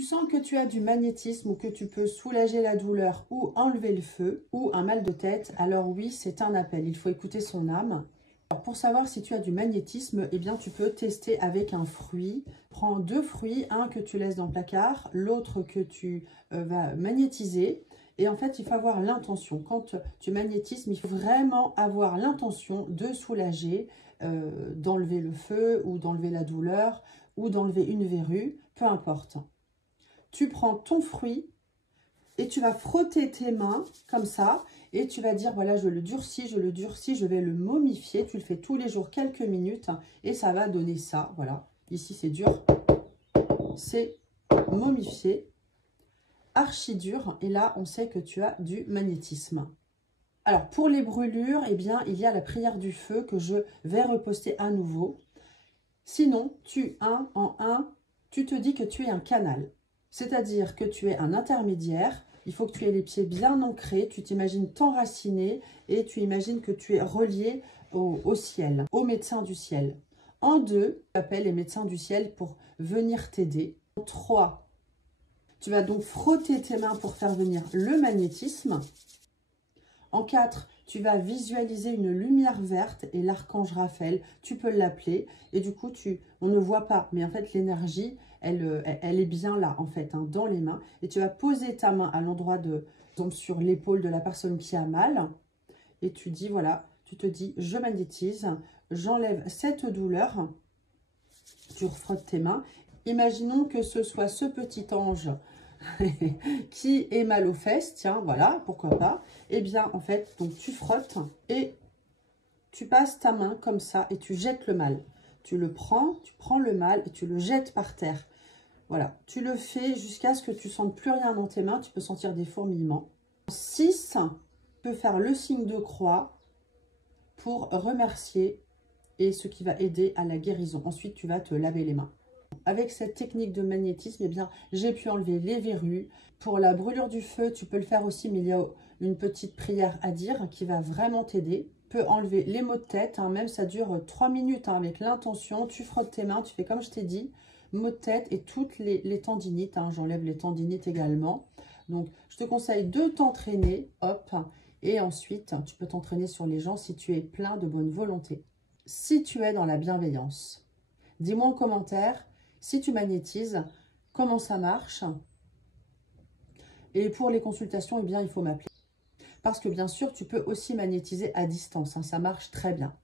Tu sens que tu as du magnétisme ou que tu peux soulager la douleur ou enlever le feu ou un mal de tête, alors oui, c'est un appel. Il faut écouter son âme. Alors pour savoir si tu as du magnétisme, eh bien tu peux tester avec un fruit. Prends 2 fruits, un que tu laisses dans le placard, l'autre que tu vas magnétiser. Et en fait, il faut avoir l'intention. Quand tu magnétises, il faut vraiment avoir l'intention de soulager, d'enlever le feu ou d'enlever la douleur ou d'enlever une verrue, peu importe. Tu prends ton fruit et tu vas frotter tes mains comme ça et tu vas dire voilà, je le durcis, je vais le momifier. Tu le fais tous les jours quelques minutes et ça va donner ça. Voilà, ici c'est dur, c'est momifié, archi dur et là on sait que tu as du magnétisme. Alors pour les brûlures, eh bien il y a la prière du feu que je vais reposter à nouveau. Sinon, tu te dis que tu es un canal. C'est-à-dire que tu es un intermédiaire, il faut que tu aies les pieds bien ancrés, tu t'imagines t'enraciner et tu imagines que tu es relié au ciel, aux médecins du ciel. En 2, tu appelles les médecins du ciel pour venir t'aider. En 3, tu vas donc frotter tes mains pour faire venir le magnétisme. En 4, tu vas visualiser une lumière verte et l'archange Raphaël, tu peux l'appeler. Et du coup, on ne voit pas, mais en fait, l'énergie, elle est bien là, en fait, hein, dans les mains. Et tu vas poser ta main à l'endroit donc sur l'épaule de la personne qui a mal. Et tu dis, voilà, tu te dis, je magnétise, j'enlève cette douleur. Tu refrottes tes mains. Imaginons que ce soit ce petit ange qui est mal aux fesses, tiens, voilà, pourquoi pas. Eh bien, en fait, donc tu frottes et tu passes ta main comme ça et tu jettes le mal. Tu prends le mal et tu le jettes par terre. Voilà, tu le fais jusqu'à ce que tu ne sentes plus rien dans tes mains, tu peux sentir des fourmillements. 6, tu peux faire le signe de croix pour remercier et ce qui va aider à la guérison. Ensuite, tu vas te laver les mains. Avec cette technique de magnétisme, eh bien, j'ai pu enlever les verrues. Pour la brûlure du feu, tu peux le faire aussi, mais il y a une petite prière à dire qui va vraiment t'aider. Tu peux enlever les maux de tête, hein, même ça dure 3 minutes hein, avec l'intention. Tu frottes tes mains, tu fais comme je t'ai dit, maux de tête et toutes les tendinites. Hein, j'enlève les tendinites également. Donc, je te conseille de t'entraîner, hop, et ensuite, tu peux t'entraîner sur les gens si tu es plein de bonne volonté. Si tu es dans la bienveillance, dis-moi en commentaire si tu magnétises, comment ça marche. Et pour les consultations, eh bien, il faut m'appeler. Parce que bien sûr, tu peux aussi magnétiser à distance. Hein, ça marche très bien.